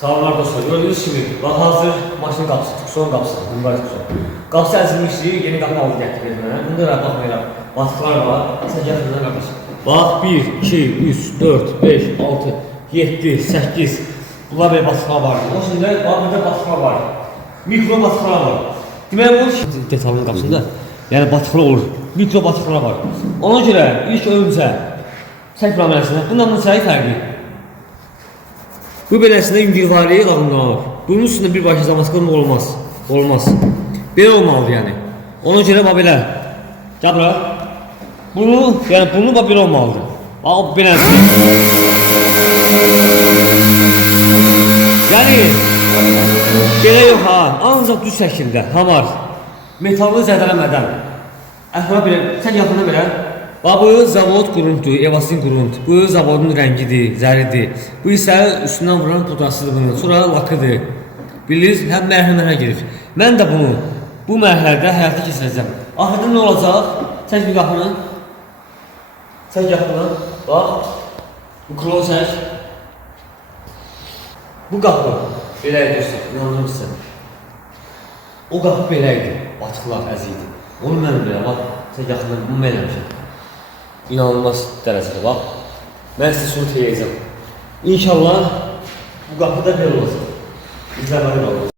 Sağlar dostlar, gördüğünüz gibi bak hazır maşın qapısı, Tucson qapısı, bunlar Tucson. Qapısı əzilmişdi, yeni qapı aldı gətirdi mənə. Bunda da baxmayaraq batıqlar var. Sən gətirdən qardaş. Bax 1, 2, 3, 4, 5, 6, 7, 8. Bunlar belə batıqlar var. O şimdi bax burada batıqlar var. Mikro batıqlar var. Deməli bu detalın qapısında yəni batıqlar olur. Mikro batıqlar var. Ona görə ilk öncə çək proqraməsində bundan çəyi fərqli. Bu beləsində individuali qanunlanır. Bunun üstündə bir başa zamaskılmaq olmaz. Olmaz. Belə olmalıdır yəni. Ona görə bax belə. Gəl bura. Bunu bax belə olmalıdır. Bax beləsi. Yəni belə yox ha. Ancaq düz şəkildə hamar. Metalı zədələmədən. Ətraf belə, sən yaxına belə. Bax bu zavod quruntudur, evasin qurunt. Bu zavodun rəngidir, zəridir. Bu isə üstündən vuran pudrasıdır bunun. Sonra lakıdır. Bilirsiniz, həm mərhəmənə girir. Mən də bunu bu mərhələdə həyata keçirəcəm. Axırda nə olacaq? Çək bir qapını. Çək qapını. Bax. Bu klon çək. Bu qapı belə idi dostlar, inanırım sizə. O qapı belə idi, batıqlar əziydi. Onu mən belə, bax, sən yaxından bunu mən eləmişəm. İnanılmaz dərəcədə, bax. Mən sizə şunu teyəcəm. İnşallah bu qapı da belə olacaq. İzləməli qalın.